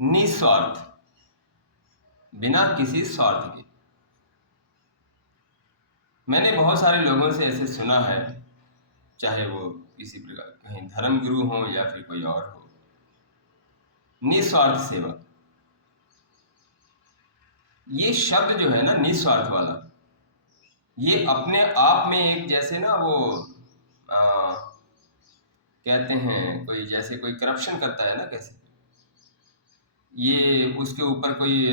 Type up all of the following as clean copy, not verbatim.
निस्वार्थ, बिना किसी स्वार्थ के। मैंने बहुत सारे लोगों से ऐसे सुना है, चाहे वो किसी प्रकार कहीं धर्म गुरु हो या फिर कोई और हो, निस्वार्थ सेवा। ये शब्द जो है ना, निस्वार्थ वाला, ये अपने आप में एक जैसे ना वो कहते हैं कोई जैसे कोई करप्शन करता है ना, कैसे ये उसके ऊपर कोई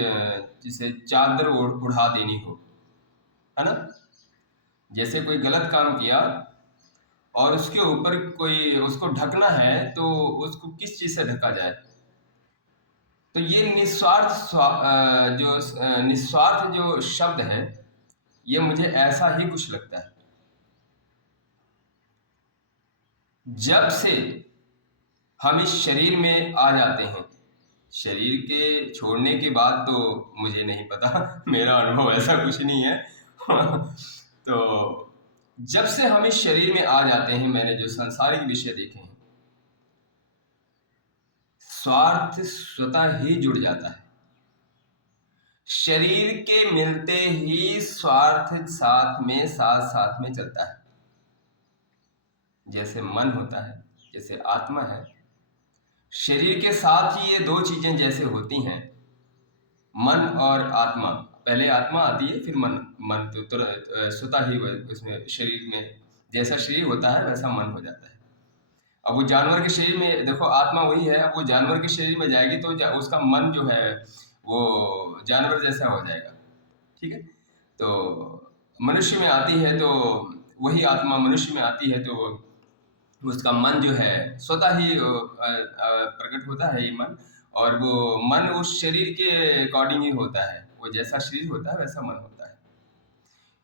जिसे चादर उड़ा देनी हो, है ना। जैसे कोई गलत काम किया और उसके ऊपर कोई उसको ढकना है, तो उसको किस चीज से ढका जाए। तो ये निस्वार्थ जो शब्द है, ये मुझे ऐसा ही कुछ लगता है। जब से हम इस शरीर में आ जाते हैं, शरीर के छोड़ने के बाद तो मुझे नहीं पता, मेरा अनुभव ऐसा कुछ नहीं है। तो जब से हम इस शरीर में आ जाते हैं, मैंने जो सांसारिक विषय देखे हैं, स्वार्थ स्वतः ही जुड़ जाता है। शरीर के मिलते ही स्वार्थ साथ साथ में चलता है। जैसे मन होता है, जैसे आत्मा है, शरीर के साथ ही ये दो चीजें जैसे होती हैं, मन और आत्मा। पहले आत्मा आती है, फिर मन। मन तो तुरंत स्वतः ही उसमें शरीर में जैसा शरीर होता है वैसा मन हो जाता है। अब वो जानवर के शरीर में देखो, आत्मा वही है, अब वो जानवर के शरीर में जाएगी तो उसका मन जो है वो जानवर जैसा हो जाएगा। ठीक है। तो मनुष्य में आती है तो वही आत्मा मनुष्य में आती है, तो उसका मन जो है स्वतः ही प्रकट होता है, ये मन। और वो मन उस शरीर के अकॉर्डिंग ही होता है, वो जैसा शरीर होता है वैसा मन होता है।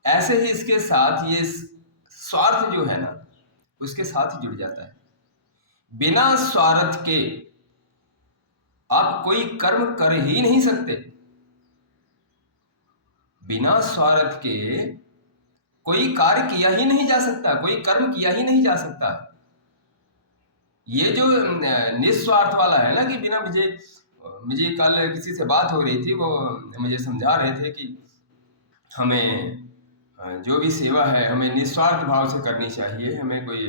ऐसे ही इसके साथ ये स्वार्थ जो है ना, उसके साथ ही जुड़ जाता है। बिना स्वार्थ के आप कोई कर्म कर ही नहीं सकते। बिना स्वार्थ के कोई कार्य किया ही नहीं जा सकता, कोई कर्म किया ही नहीं जा सकता। ये जो निस्वार्थ वाला है ना, कि बिना मुझे कल किसी से बात हो रही थी, वो मुझे समझा रहे थे कि हमें जो भी सेवा है हमें निस्वार्थ भाव से करनी चाहिए। हमें कोई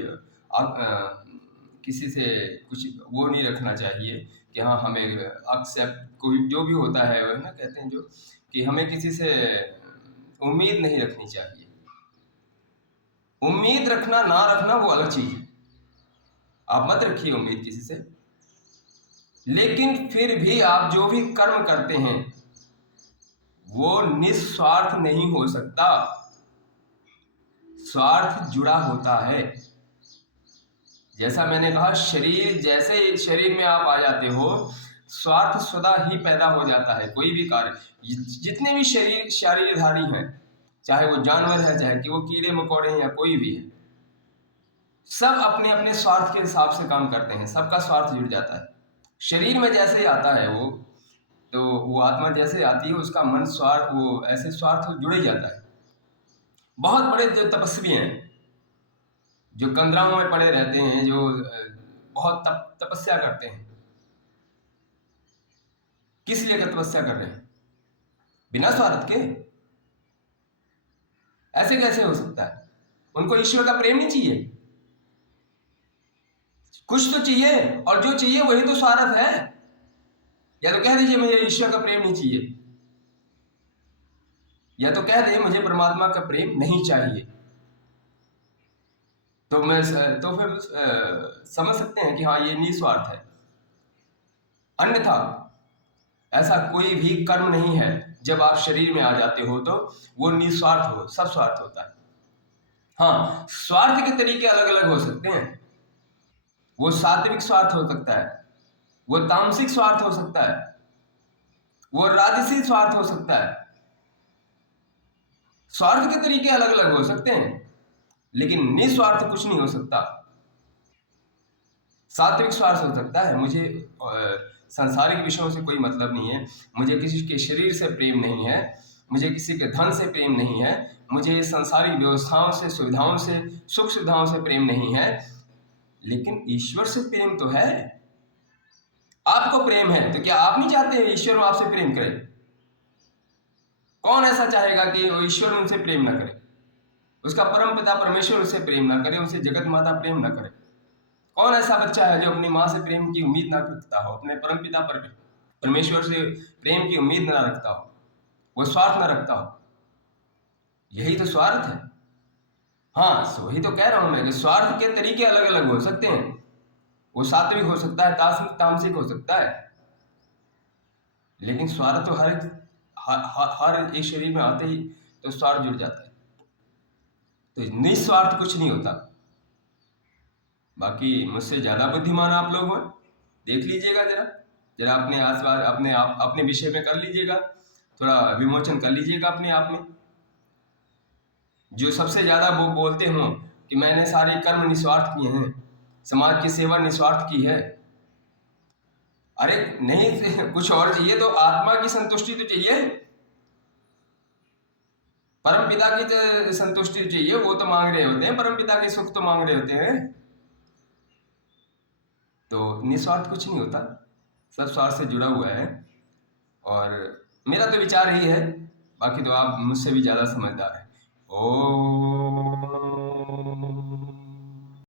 किसी से कुछ वो नहीं रखना चाहिए कि हाँ हमें एक्सेप्ट कोई जो भी होता है ना, कहते हैं जो कि हमें किसी से उम्मीद नहीं रखनी चाहिए। उम्मीद रखना ना रखना वो अलग चीज है, आप मत रखिए उम्मीद किसी से। लेकिन फिर भी आप जो भी कर्म करते हैं वो निस्वार्थ नहीं हो सकता, स्वार्थ जुड़ा होता है। जैसा मैंने कहा, शरीर जैसे शरीर में आप आ जाते हो, स्वार्थ सदा ही पैदा हो जाता है। कोई भी कार्य, जितने भी शरीरधारी हैं, चाहे वो जानवर है, चाहे कि वो कीड़े मकोड़े हैं या कोई भी है, सब अपने अपने स्वार्थ के हिसाब से काम करते हैं, सबका स्वार्थ जुड़ जाता है। शरीर में जैसे ही आता है वो, तो वो आत्मा जैसे आती है, उसका मन स्वार्थ, वो ऐसे स्वार्थ जुड़ ही जाता है। बहुत बड़े जो तपस्वी हैं, जो कंदराओं में पड़े रहते हैं, जो बहुत तपस्या करते हैं, किस लिए तपस्या कर रहे हैं? बिना स्वार्थ के। ऐसे कैसे हो सकता है? उनको ईश्वर का प्रेम नहीं चाहिए? कुछ तो चाहिए, और जो चाहिए वही तो स्वार्थ है। या तो कह दीजिए मुझे ईश्वर का प्रेम नहीं चाहिए, या तो कह दे मुझे परमात्मा का प्रेम नहीं चाहिए। तो फिर समझ सकते हैं कि हाँ ये निस्वार्थ है। अन्यथा ऐसा कोई भी कर्म नहीं है जब आप शरीर में आ जाते हो तो वो निस्वार्थ हो, सब स्वार्थ होता है। हाँ, स्वार्थ के तरीके अलग अलग हो सकते हैं। वो सात्विक स्वार्थ हो सकता है, वो तामसिक स्वार्थ हो सकता है, वो राजसी स्वार्थ हो सकता है। स्वार्थ के तरीके अलग अलग हो सकते हैं, लेकिन निस्वार्थ कुछ नहीं हो सकता। सात्विक स्वार्थ हो सकता है, मुझे सांसारिक विषयों से कोई मतलब नहीं है, मुझे किसी के शरीर से प्रेम नहीं है, मुझे किसी के धन से प्रेम नहीं है, मुझे संसारिक व्यवस्थाओं से, सुविधाओं से, सुख सुविधाओं से प्रेम नहीं है, लेकिन ईश्वर से प्रेम तो है। आपको प्रेम है तो क्या आप नहीं चाहते ईश्वर आपसे प्रेम करे? कौन ऐसा चाहेगा कि वो ईश्वर उनसे प्रेम ना करे, उसका परम पिता परमेश्वर उससे प्रेम ना करे, उसे जगत माता प्रेम ना करे? कौन ऐसा बच्चा है जो अपनी माँ से प्रेम की उम्मीद ना रखता हो, अपने परम पिता परमेश्वर से प्रेम की उम्मीद ना रखता हो, वो स्वार्थ ना रखता हो? यही तो स्वार्थ है। हाँ, वही तो कह रहा हूं मैं कि स्वार्थ के तरीके अलग अलग हो सकते हैं। वो सात्विक हो सकता है, तामसिक हो सकता है, लेकिन स्वार्थ तो हर एक शरीर में आते ही तो स्वार्थ जुड़ जाता है। तो निस्वार्थ कुछ नहीं होता। बाकी मुझसे ज्यादा बुद्धिमान आप लोग हैं, देख लीजिएगा जरा जरा अपने आसपास, अपने विषय में कर लीजिएगा, थोड़ा विमोचन कर लीजिएगा अपने आप में। जो सबसे ज्यादा वो बोलते हो कि मैंने सारे कर्म निस्वार्थ किए हैं, समाज की सेवा निस्वार्थ की है, अरे नहीं कुछ और चाहिए तो आत्मा की संतुष्टि तो चाहिए, परम पिता की संतुष्टि चाहिए। वो तो मांग रहे होते हैं, परम पिता के सुख तो मांग रहे होते हैं। तो निस्वार्थ कुछ नहीं होता, सब स्वार्थ से जुड़ा हुआ है। और मेरा तो विचार यही है, बाकी तो आप मुझसे भी ज्यादा समझदार हैं। ओ